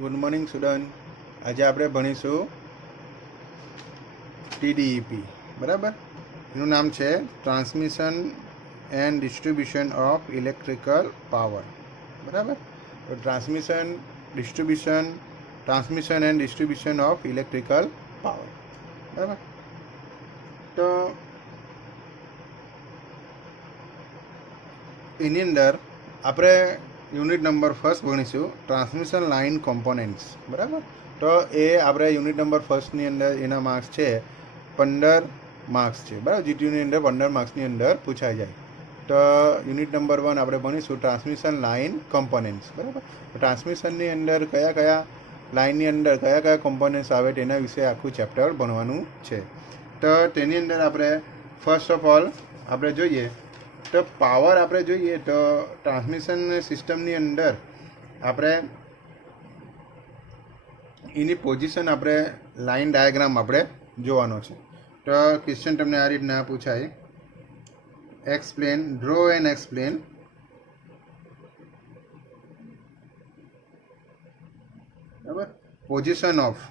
Good morning student. આજે આપણે ભણીશું ટીડીઈપી. બરાબર, એનું નામ છે transmission and distribution of electrical power. બરાબર, તો transmission and distribution of electrical power. બરાબર, તો એની અંદર આપણે યુનિટ નંબર ફર્સ્ટ ભણીશું ટ્રાન્સમિશન લાઇન કોમ્પોનેન્ટ્સ. બરાબર, તો એ આપણે યુનિટ નંબર ફર્સ્ટની અંદર એના માર્ક્સ છે 15 માર્ક્સ છે. બરાબર, જીટીયુની અંદર 15 માર્ક્સની અંદર પૂછાઈ જાય. તો યુનિટ નંબર 1 આપણે ભણીશું ટ્રાન્સમિશન લાઇન કોમ્પોનેન્ટ્સ. બરાબર, ટ્રાન્સમિશનની અંદર કયા કયા લાઇનની અંદર કયા કયા કોમ્પોનેન્ટ્સ આવે તેના વિશે આખું ચેપ્ટર ભણવાનું છે. તો તેની અંદર આપણે ફર્સ્ટ ઓફ ઓલ આપણે જોઈએ તો પાવર આપણે જોઈએ તો ટ્રાન્સમિશન સિસ્ટમની અંદર આપણે એની પોઝિશન આપણે લાઇન ડાયાગ્રામ આપણે જોવાનો છે. તો ક્વેશ્ચન તમને આ રીતના પૂછાય, એક્સપ્લેન, ડ્રો એન્ડ એક્સપ્લેન બરાબર પોઝિશન ઓફ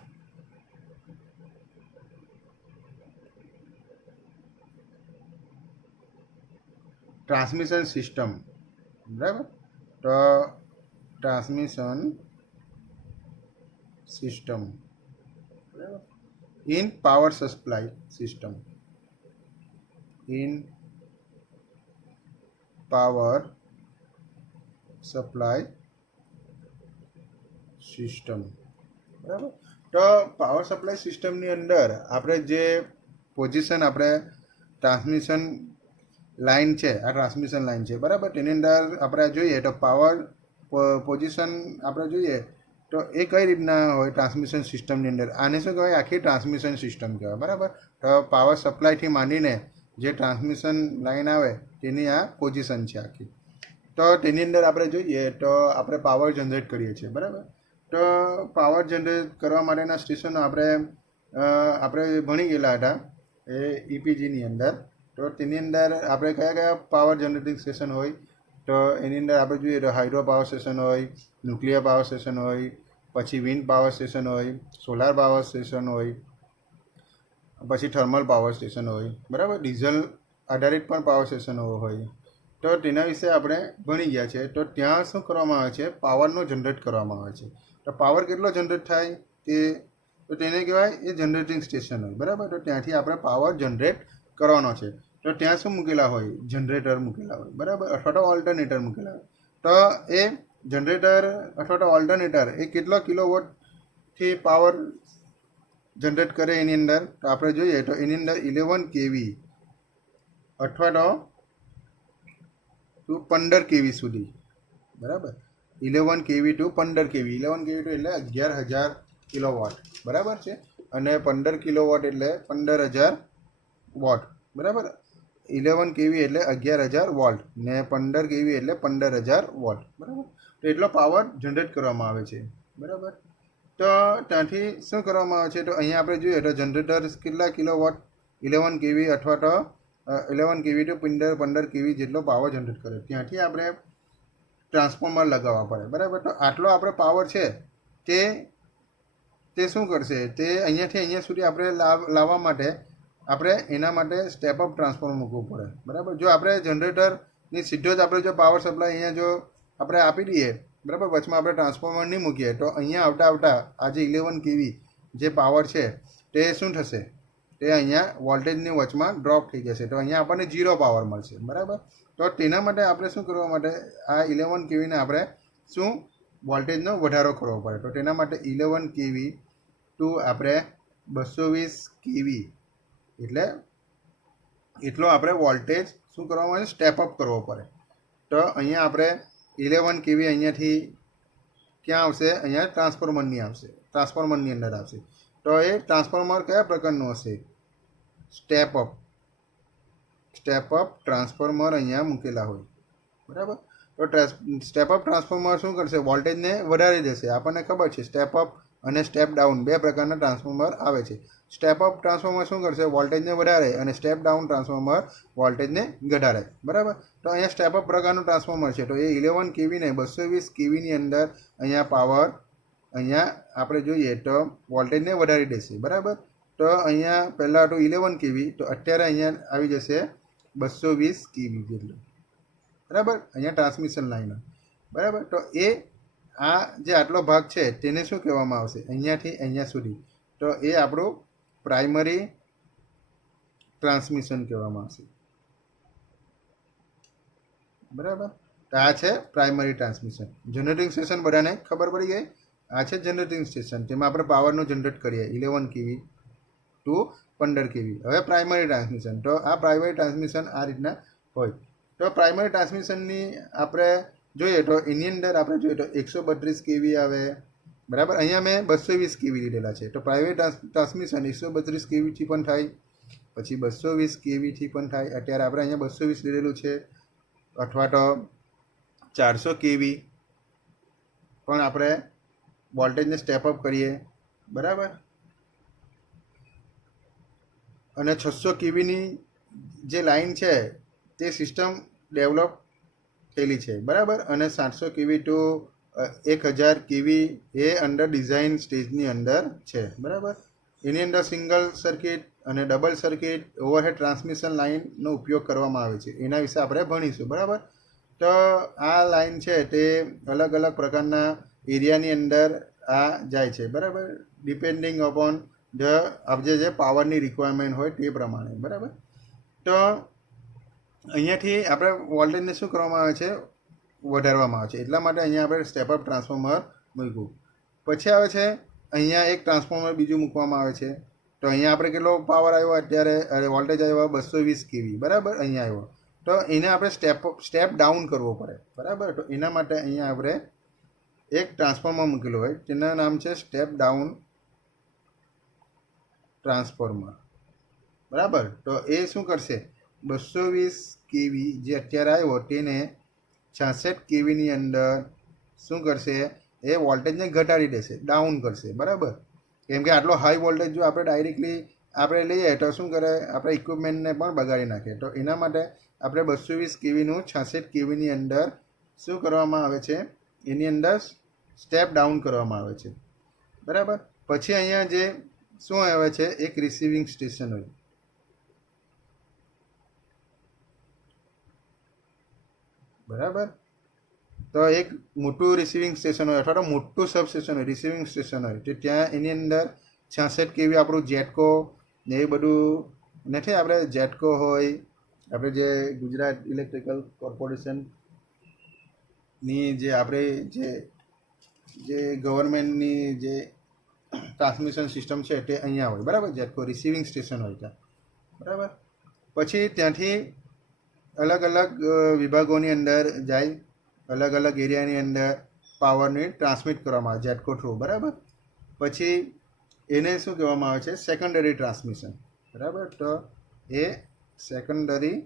ટ્રાન્સમિશન સિસ્ટમ. બરાબર, તો ટ્રાન્સમિશન સિસ્ટમ બરાબર in power supply system, in power supply system. બરાબર, તો પાવર સપ્લાય સિસ્ટમની અંદર આપણે જે પોઝિશન આપણે ટ્રાન્સમિશન લાઇન છે, આ ટ્રાન્સમિશન લાઇન છે. બરાબર, તેની અંદર આપણે જોઈએ તો પાવર પોઝિશન આપણે જોઈએ તો એ કઈ રીતના હોય ટ્રાન્સમિશન સિસ્ટમની અંદર. આને શું કહેવાય? આખી ટ્રાન્સમિશન સિસ્ટમ કહેવાય. બરાબર, તો પાવર સપ્લાયથી માંડીને જે ટ્રાન્સમિશન લાઇન આવે તેની આ પોઝિશન છે આખી. તો તેની અંદર આપણે જોઈએ તો આપણે પાવર જનરેટ કરીએ છીએ. બરાબર, તો પાવર જનરેટ કરવા માટેના સ્ટેશનો આપણે ભણી ગયેલા હતા એ ઈપીજીની અંદર. તો તેની અંદર આપણે કયા કયા પાવર જનરેટિંગ સ્ટેશન હોય તો એની અંદર આપણે જોઈએ તો હાઇડ્રો પાવર સ્ટેશન હોય, ન્યુક્લિયર પાવર સ્ટેશન હોય, પછી વિન્ડ પાવર સ્ટેશન હોય, સોલાર પાવર સ્ટેશન હોય, પછી થર્મલ પાવર સ્ટેશન હોય. બરાબર, ડીઝલ આધારિત પણ પાવર સ્ટેશનો હોય. તો તેના વિશે આપણે ભણી ગયા છે. તો ત્યાં શું કરવામાં આવે છે? પાવરનો જનરેટ કરવામાં આવે છે. તો પાવર કેટલો જનરેટ થાય તો તેને કહેવાય એ જનરેટિંગ સ્ટેશન હોય. બરાબર, તો ત્યાંથી આપણે પાવર જનરેટ કરવાનો છે. તો ત્યાં શું મૂકેલા હોય? જનરેટર મૂકેલા હોય. બરાબર, અથવા તો ઓલ્ટરનેટર મૂકેલા હોય. તો એ જનરેટર અથવા તો ઓલ્ટરનેટર એ કેટલો કિલોવોટથી પાવર જનરેટ કરે એની અંદર તો આપણે જોઈએ તો એની અંદર 11 કેવી અથવા તો 15 કેવી સુધી. બરાબર, 11 કેવી ટુ 15 કેવી. 11 કેવી ટુ એટલે 11,000 કિલોવોટ. બરાબર છે, અને 15 કિલોવોટ એટલે 15,000 વોટ. બરાબર, 11 કેવી એટલે 11,000 વોલ્ટ ને 15 કેવી એટલે 15,000 વોટ. બરાબર, તો એટલો પાવર જનરેટ કરવામાં આવે છે. બરાબર, તો ત્યાંથી શું કરવામાં આવે છે તો અહીંયા આપણે જોઈએ તો જનરેટર કેટલા કિલોવોટ 11 કેવી અથવા તો 11 કેવી ટુ 15 કેવી જેટલો પાવર જનરેટ કરે. ત્યાંથી આપણે ટ્રાન્સફોર્મર લગાવવા પડે. બરાબર, તો આટલો આપણે પાવર છે તે શું કરશે? તે અહીંયાથી અહીંયા સુધી આપણે લાવવા માટે આપણે એના માટે સ્ટેપ અપ ટ્રાન્સફોર્મર મૂકવું પડે. બરાબર, જો આપણે જનરેટરની સીધો જ આપણે જો પાવર સપ્લાય અહીંયા જો આપણે આપી દઈએ, બરાબર, વચમાં આપણે ટ્રાન્સફોર્મર નહીં મૂકીએ તો અહીંયા આવતા આ જે 11 કેવી જે પાવર છે તે શું થશે? તે અહીંયા વોલ્ટેજની વચમાં ડ્રોપ થઈ જશે. તો અહીંયા આપણને 0 પાવર મળશે. બરાબર, તો તેના માટે આપણે શું કરવા માટે આ 11 કેવીને આપણે શું વોલ્ટેજનો વધારો કરવો પડે. તો તેના માટે 11 કેવી ટુ આપણે 220 કેવી એટલે એટલો આપણે વોલ્ટેજ શું કરવા માટે સ્ટેપ અપ કરવો પડે. તો અહીંયા આપણે 11 કેવી અહીંયાથી ક્યાં આવશે? અહીંયા ટ્રાન્સફોર્મરની અંદર આવશે. તો એ ટ્રાન્સફોર્મર કયા પ્રકારનું હશે? સ્ટેપ અપ ટ્રાન્સફોર્મર અહીંયા મૂકેલા હોય. બરાબર, તો સ્ટેપ અપ ટ્રાન્સફોર્મર શું કરશે? વોલ્ટેજને વધારી દેશે. આપણને ખબર છે સ્ટેપ અપ અને સ્ટેપ ડાઉન બે પ્રકારના ટ્રાન્સફોર્મર આવે છે. સ્ટેપ અપ ટ્રાન્સફોર્મર શું કરશે? વોલ્ટેજને વધારે, અને સ્ટેપ ડાઉન ટ્રાન્સફોર્મર વોલ્ટેજને ઘટાડે. બરાબર, તો અહીંયા સ્ટેપ અપ પ્રકારનું ટ્રાન્સફોર્મર છે. તો એ 11 કેવીને 220 કેવીની અંદર અહીંયા પાવર અહીંયા આપણે જોઈએ તો વોલ્ટેજને વધારી દેશે, બરાબર. તો અહીંયા પહેલાં હતું 11 કેવી, તો અત્યારે અહીંયા આવી જશે 220 કેવી જેટલું, બરાબર. અહીંયા ટ્રાન્સમિશન લાઈન, બરાબર. તો આ જે આટલો ભાગ છે તેને શું કહેવામાં આવશે? અહીંયાથી અહીંયા સુધી, તો એ આપણું પ્રાઇમરી ટ્રાન્સમિશન કહેવામાં આવશે, બરાબર. તો આ છે પ્રાઇમરી ટ્રાન્સમિશન. જનરેટિંગ સ્ટેશન બધાને ખબર પડી ગઈ. આ છે જનરેટિંગ સ્ટેશન, તેમાં આપણે પાવરનું જનરેટ કરીએ 11 કેવી ટુ 15 કેવી. હવે પ્રાઇમરી ટ્રાન્સમિશન, તો આ પ્રાઇમરી ટ્રાન્સમિશન આ રીતના હોય. તો પ્રાઇમરી ટ્રાન્સમિશનની આપણે જોઈએ તો એની અંદર આપણે જોઈએ તો 132 કેવી આવે, બરાબર. અહીંયા મેં 220 કેવી લીધેલા છે. તો પ્રાઇમરી ટ્રાન્સમિશન 132 કેવીથી પણ થાય, પછી 220 કેવીથી પણ થાય. અત્યારે આપણે અહીંયા 220 લીધેલું છે, અથવા તો 400 કેવી પણ આપણે વોલ્ટેજને સ્ટેપ અપ કરીએ, બરાબર. અને 600 કેવીની જે લાઈન છે તે સિસ્ટમ ડેવલપ થયેલી છે, બરાબર. અને 700 કેવી ટુ 1000 કેવી એ અંડર ડિઝાઇન સ્ટેજની અંદર છે, બરાબર. એની અંદર સિંગલ સર્કિટ અને ડબલ સર્કિટ ઓવરહેડ ટ્રાન્સમિશન લાઇનનો ઉપયોગ કરવામાં આવે છે. એના વિશે આપણે ભણીશું, બરાબર. તો આ લાઈન છે તે અલગ અલગ પ્રકારના એરિયાની અંદર આ જાય છે, બરાબર. ડિપેન્ડિંગ અપોન ધ જે પાવરની રિક્વાયરમેન્ટ હોય તે પ્રમાણે, બરાબર. તો અહીંયાથી આપણે વોલ્ટેજને શું કરવામાં આવે છે? વધારવામાં આવે છે. એટલા માટે અહીંયા આપણે સ્ટેપઅપ ટ્રાન્સફોર્મર મૂક્યું. પછી આવે છે અહીંયા એક ટ્રાન્સફોર્મર બીજું મૂકવામાં આવે છે. તો અહીંયા આપણે કેટલો પાવર આવ્યો અત્યારે? વોલ્ટેજ આવ્યો 220 કેવી, બરાબર. અહીંયા આવ્યો, તો એને આપણે સ્ટેપ ડાઉન કરવો પડે, બરાબર. તો એના માટે અહીંયા આપણે એક ટ્રાન્સફોર્મર મૂકેલું હોય, તેનું નામ છે સ્ટેપ ડાઉન ટ્રાન્સફોર્મર, બરાબર. તો એ શું કરશે? 220 કેવી જે અત્યારે આવ્યો તેને 66 કેવીની અંદર શું કરશે? એ વોલ્ટેજને ઘટાડી દેશે, ડાઉન કરશે, બરાબર. કેમ કે આટલો હાઈ વોલ્ટેજ જો આપણે ડાયરેક્ટલી આપણે લઈએ તો શું કરે? આપણે ઇક્વિપમેન્ટને પણ બગાડી નાખે. તો એના માટે આપણે 220 કેવીનું 66 કેવીની અંદર શું કરવામાં આવે છે? એની અંદર સ્ટેપ ડાઉન કરવામાં આવે છે, બરાબર. પછી અહીંયા જે શું આવે છે? એક રિસીવિંગ સ્ટેશન હોય, બરાબર. તો એક મોટું રિસીવિંગ સ્ટેશન હોય અથવા તો મોટું સબસ્ટેશન હોય, રિસીવિંગ સ્ટેશન હોય, તો ત્યાં એની અંદર 66 કેવી આપણું જેટકો ને એ બધું નથી. આપણે જેટકો હોય, આપણે જે ગુજરાત ઇલેક્ટ્રિકલ કોર્પોરેશનની જે આપણે જે ગવર્મેન્ટની જે ટ્રાન્સમિશન સિસ્ટમ છે તે અહીંયા હોય, બરાબર. જેટકો રિસીવિંગ સ્ટેશન હોય ત્યાં, બરાબર. પછી ત્યાંથી અલગ અલગ વિભાગોની અંદર જાય, અલગ અલગ એરિયાની અંદર પાવરને ટ્રાન્સમિટ કરવામાં આવે જેટકો થ્રુ, બરાબર. પછી એને શું કહેવામાં આવે છે? સેકન્ડરી ટ્રાન્સમિશન, બરાબર. તો એ સેકન્ડરી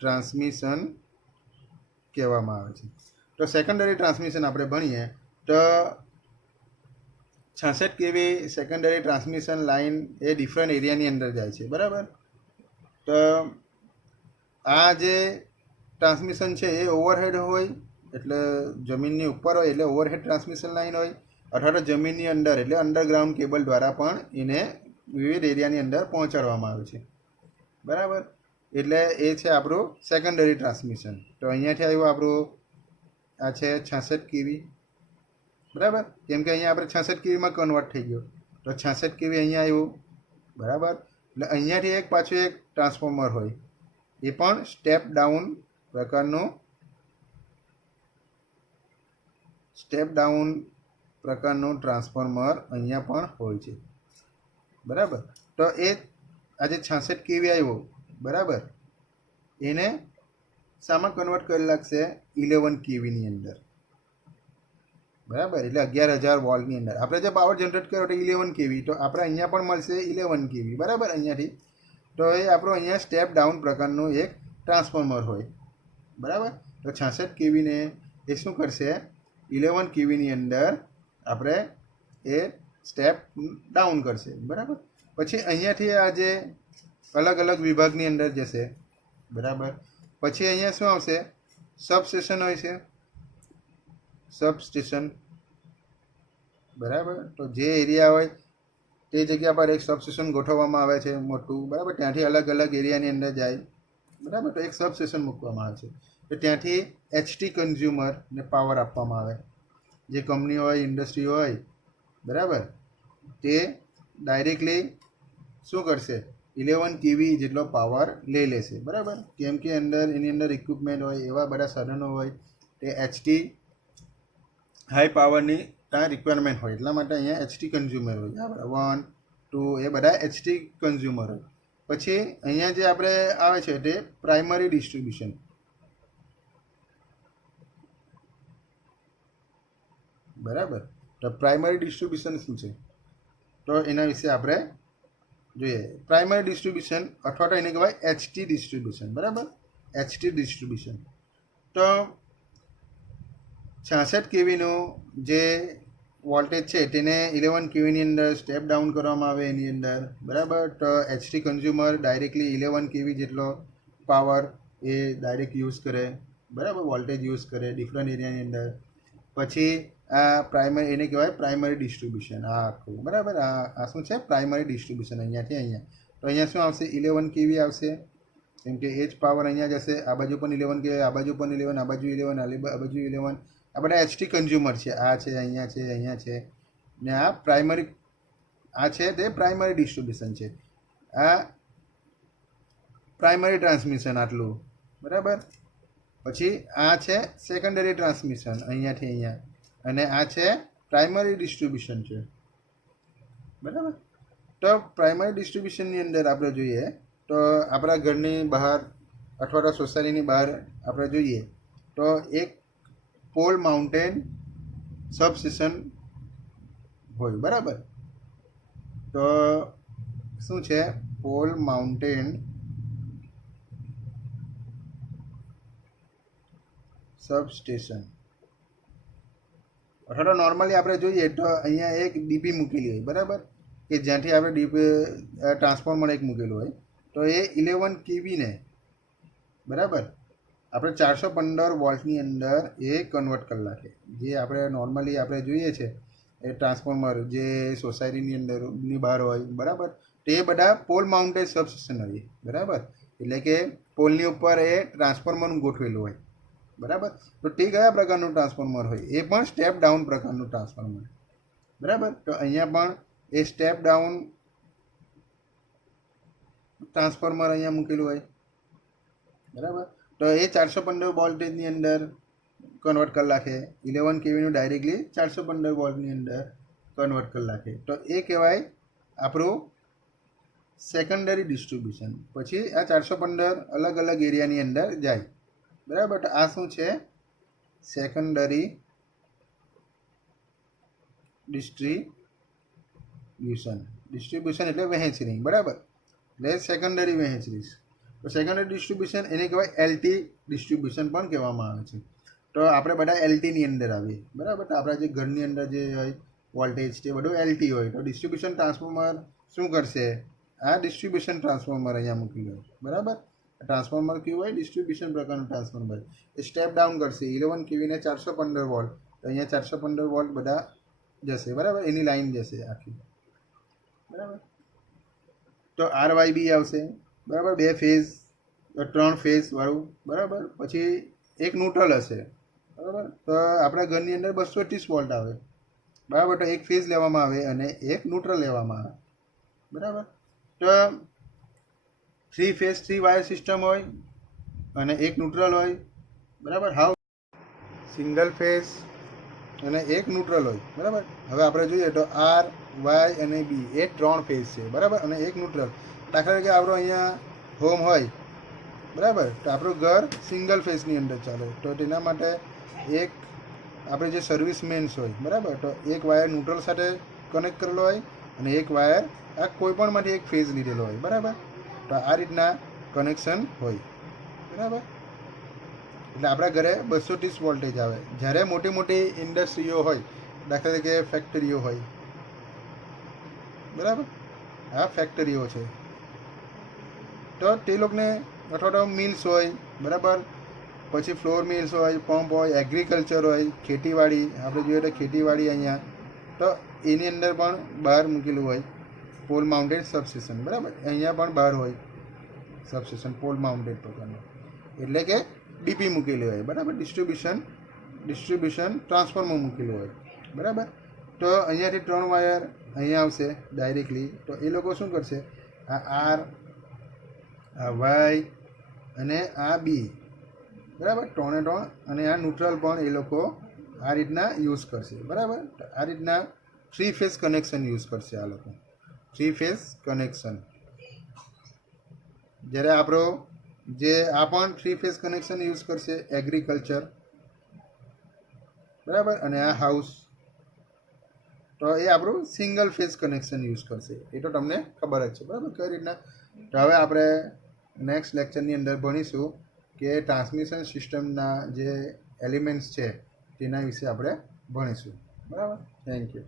ટ્રાન્સમિશન કહેવામાં આવે છે. તો સેકન્ડરી ટ્રાન્સમિશન આપણે ભણીએ તો 66 કેવી સેકન્ડરી ટ્રાન્સમિશન લાઇન એ ડિફરન્ટ એરિયાની અંદર જાય છે, બરાબર. તો આ જે ટ્રાન્સમિશન છે એ ઓવરહેડ હોય, એટલે જમીનની ઉપર હોય એટલે ઓવરહેડ ટ્રાન્સમિશન લાઇન હોય, અથવા તો જમીનની અંદર એટલે અંડરગ્રાઉન્ડ કેબલ દ્વારા પણ એને વિવિધ એરિયાની અંદર પહોંચાડવામાં આવે છે, બરાબર. એટલે એ છે આપણું સેકન્ડરી ટ્રાન્સમિશન. તો અહીંયાથી આવ્યું આપણું આ છે 66 કેવી, બરાબર. કેમ કે અહીંયા આપણે 66 કેવીમાં કન્વર્ટ થઈ ગયો, તો 66 કેવી અહીંયા આવ્યું, બરાબર. એટલે અહીંયાથી એક પાછું એક ટ્રાન્સફોર્મર હોય, એ પણ સ્ટેપ ડાઉન પ્રકારનું ટ્રાન્સફોર્મર અહીંયા પણ હોય છે, બરાબર. તો એ આજે 66 કેવી આવ્યો, બરાબર, એને શામાં કન્વર્ટ કરી લાગશે? 11 કેવીની અંદર, બરાબર. એટલે 11000 વોલ્ટની અંદર આપણે જે પાવર જનરેટ કર્યો તો 11 કેવી, તો આપણે અહીંયા પણ મળશે 11 કેવી, બરાબર. અહીંયાથી તો એ આપણું અહીંયા સ્ટેપ ડાઉન પ્રકારનું એક ટ્રાન્સફોર્મર હોય, બરાબર. તો 66 કેવીને એ શું કરશે? 11 કેવીની અંદર આપણે એ સ્ટેપ ડાઉન કરશે, બરાબર. પછી અહીંયાથી આ જે અલગ અલગ વિભાગની અંદર જશે, બરાબર. પછી અહીંયા શું આવશે? સબસ્ટેશન હોય છે, સબસ્ટેશન, બરાબર. તો જે એરિયા હોય તે જગ્યા પર એક સબસ્ટેશન ગોઠવવામાં આવે છે મોટું, બરાબર. ત્યાંથી અલગ અલગ એરિયાની અંદર જાય, બરાબર. તો એક સબસ્ટેશન મૂકવામાં આવે છે. તો ત્યાંથી એચટી કન્ઝ્યુમરને પાવર આપવામાં આવે. જે કંપની હોય, ઇન્ડસ્ટ્રી હોય, બરાબર, તે ડાયરેક્ટલી શું કરશે, 11 કેવી જેટલો પાવર લઈ લેશે, બરાબર. કેમ કે એની અંદર ઇક્વિપમેન્ટ હોય, એવા બધા સાધનો હોય, તે એચટી હાઈ પાવરની ત્યાં રિક્વાયરમેન્ટ હોય, એટલા માટે અહીંયા એચટી કન્ઝ્યુમર હોય. આ 1, 2 એ બધા એચટી કન્ઝ્યુમર હોય. પછી અહીંયા જે આપણે આવે છે તે પ્રાઇમરી ડિસ્ટ્રીબ્યુશન, બરાબર. તો પ્રાઇમરી ડિસ્ટ્રીબ્યુશન શું છે, તો એના વિશે આપણે જોઈએ. પ્રાઇમરી ડિસ્ટ્રીબ્યુશન અથવા તો એને કહેવાય એચટી ડિસ્ટ્રીબ્યુશન, બરાબર. એચટી ડિસ્ટ્રીબ્યુશન તો 66 કેવીનું જે વોલ્ટેજ છે તેને 11 કેવીની અંદર સ્ટેપ ડાઉન કરવામાં આવે એની અંદર, બરાબર. તો એચટી કન્ઝ્યુમર ડાયરેક્ટલી 11 કેવી જેટલો પાવર એ ડાયરેક્ટ યુઝ કરે, બરાબર, વોલ્ટેજ યુઝ કરે ડિફરન્ટ એરિયાની અંદર. પછી આ પ્રાઇમરી, એને કહેવાય પ્રાઇમરી ડિસ્ટ્રીબ્યુશન. આ આખું, બરાબર. આ શું છે, પ્રાઇમરી ડિસ્ટ્રીબ્યુશન. અહીંયાથી અહીંયા, તો અહીંયા શું આવશે, 11 કેવી આવશે, કેમ કે એ જ પાવર અહીંયા જશે. આ બાજુ પણ 11 કેવી, આ બાજુ પણ 11, આ બાજુ 11, આ બાજુ 11. આ બધા એચટી કન્ઝ્યુમર છે. આ છે, અહીંયા છે, અહીંયા છે, ને આ પ્રાઇમરી, આ છે તે પ્રાઇમરી ડિસ્ટ્રીબ્યુશન છે. આ પ્રાઇમરી ટ્રાન્સમિશન આટલું, બરાબર. પછી આ છે સેકન્ડરી ટ્રાન્સમિશન, અહીંયાથી અહીંયા, અને આ છે પ્રાઇમરી ડિસ્ટ્રીબ્યુશન છે, બરાબર. તો પ્રાઇમરી ડિસ્ટ્રીબ્યુશનની અંદર આપણે જોઈએ તો આપણા ઘરની બહાર અથવા તો સોસાયટીની બહાર આપણે જોઈએ તો એક પોલ માઉન્ટેન સબસ્ટેશન હોય, બરાબર. તો શું છે, પોલ માઉન્ટેન સબસ્ટેશન. અથવા તો નોર્મલી આપણે જોઈએ તો અહીંયા એક ડીપી મૂકેલી હોય, બરાબર, કે જ્યાંથી આપણે ડીપી ટ્રાન્સફોર્મર એક મૂકેલું હોય. તો એ 11 કેવીને, બરાબર, આપણે 415 વોલ્ટની અંદર એ કન્વર્ટ કરી નાખે. જે આપણે નોર્મલી આપણે જોઈએ છે એ ટ્રાન્સફોર્મર જે સોસાયટીની અંદરની બહાર હોય, બરાબર, તે બધા પોલ માઉન્ટેડ સબસ્ટેશન હોય, બરાબર. એટલે કે પોલની ઉપર એ ટ્રાન્સફોર્મર ગોઠવેલું હોય, બરાબર. તો તે કયા પ્રકારનું ટ્રાન્સફોર્મર હોય, એ પણ સ્ટેપ ડાઉન પ્રકારનું ટ્રાન્સફોર્મર, બરાબર. તો અહીંયા પણ એ સ્ટેપ ડાઉન ટ્રાન્સફોર્મર અહીંયા મૂકેલું હોય, બરાબર. તો એ 415 વોલ્ટેજની અંદર કન્વર્ટ કરી નાખે. 11 કેવીનું ડાયરેક્ટલી 415 વોલ્ટની અંદર કન્વર્ટ કરી નાખે. તો એ કહેવાય આપણું સેકન્ડરી ડિસ્ટ્રીબ્યુશન. પછી આ 415 અલગ અલગ એરિયાની અંદર જાય, બરાબર. તો આ શું છે, સેકન્ડરી ડિસ્ટ્રીબ્યુશન. ડિસ્ટ્રીબ્યુશન એટલે વહેંચણી, બરાબર. એટલે સેકન્ડરી વહેંચણી. તો સેકન્ડરી ડિસ્ટ્રીબ્યુશન એને કહેવાય એલટી ડિસ્ટ્રીબ્યુશન પણ કહેવામાં આવે છે. તો આપણે બધા એલટીની અંદર આવીએ, બરાબર. તો આપણા જે ઘરની અંદર જે હોય વોલ્ટેજ તે બધું એલટી હોય. તો ડિસ્ટ્રીબ્યુશન ટ્રાન્સફોર્મર શું કરશે, આ ડિસ્ટ્રીબ્યુશન ટ્રાન્સફોર્મર અહીંયા મૂકેલું હોય, બરાબર. ટ્રાન્સફોર્મર કેવું હોય, ડિસ્ટ્રીબ્યુશન પ્રકારનું ટ્રાન્સફોર્મર. એ સ્ટેપ ડાઉન કરશે 11 કેવીને 415 વોલ્ટ. તો અહીંયા 415 વોલ્ટ બધા જશે, બરાબર. એની લાઈન જશે આખી, બરાબર. તો RYB આવશે, બરાબર, 2 ફેઝ 3 ફેઝ વાળું, બરાબર. પછી એક ન્યુટ્રલ હશે, બરાબર. તો આપણા ઘરની અંદર 230 વોલ્ટ આવે, બરાબર. તો એક ફેઝ લેવામાં આવે અને એક ન્યુટ્રલ લેવામાં આવે, બરાબર. તો 3 ફેઝ 3 વાયર સિસ્ટમ હોય અને એક ન્યુટ્રલ હોય, બરાબર. હાવ સિંગલ ફેઝ અને એક ન્યુટ્રલ હોય, બરાબર. હવે આપણે જોઈએ તો R, Y અને B એ 3 ફેઝ છે, બરાબર, અને એક ન્યુટ્રલ. દાખલા તરીકે આપણો અહીંયા હોમ હોય, બરાબર. તો આપણું ઘર સિંગલ ફેઝની અંદર ચાલે. તો તેના માટે એક આપણે જે સર્વિસ મેન્સ હોય, બરાબર, તો એક વાયર ન્યુટ્રલ સાથે કનેક્ટ કરેલો હોય અને એક વાયર આ કોઈ પણમાંથી એક ફેઝ લીધેલો હોય, બરાબર. તો આ રીતના કનેક્શન હોય, બરાબર. એટલે આપણા ઘરે 230 વોલ્ટેજ આવે. જ્યારે મોટી મોટી ઇન્ડસ્ટ્રીઓ હોય, દાખલા તરીકે ફેક્ટરીઓ હોય, બરાબર, આ ફેક્ટરીઓ છે, તો તે લોકોને અથવા તો મિલ્સ હોય, બરાબર, પછી ફ્લોર મિલ્સ હોય, પંપ હોય, એગ્રીકલ્ચર હોય, ખેતીવાડી, આપણે જોઈએ તો ખેતીવાડી અહીંયા, તો એની અંદર પણ બહાર મૂકેલું હોય પોલ માઉન્ટેડ સબસ્ટેશન, બરાબર. અહીંયા પણ બહાર હોય સબસ્ટેશન પોલ માઉન્ટેડ પ્રકારનું, એટલે કે ડીપી મૂકેલી હોય, બરાબર. ડિસ્ટ્રીબ્યુશન ટ્રાન્સફોર્મર મૂકેલું હોય, બરાબર. તો અહીંયાથી 3 વાયર અહીંયા આવશે ડાયરેક્ટલી. તો એ લોકો શું કરશે, આ આર, આ વાય અને આ બી, બરાબર, 3 3, અને આ ન્યુટ્રલ પણ એ લોકો આ રીતના યુઝ કરશે, બરાબર. આ રીતના 3 ફેઝ કનેક્શન યુઝ કરશે આ લોકો, 3 ફેઝ કનેક્શન. જ્યારે આપણો જે આ પણ 3 ફેઝ કનેક્શન યુઝ કરશે એગ્રીકલ્ચર, બરાબર, અને આ હાઉસ, તો એ આપણું સિંગલ ફેઝ કનેક્શન યુઝ કરશે. એ તો તમને ખબર જ છે, બરાબર, કઈ રીતના. તો હવે આપણે નેક્સ્ટ લેક્ચરની અંદર ભણીશું કે ટ્રાન્સમિશન સિસ્ટમના જે એલિમેન્ટ્સ છે તેના વિશે આપણે ભણીશું, બરાબર. Thank you.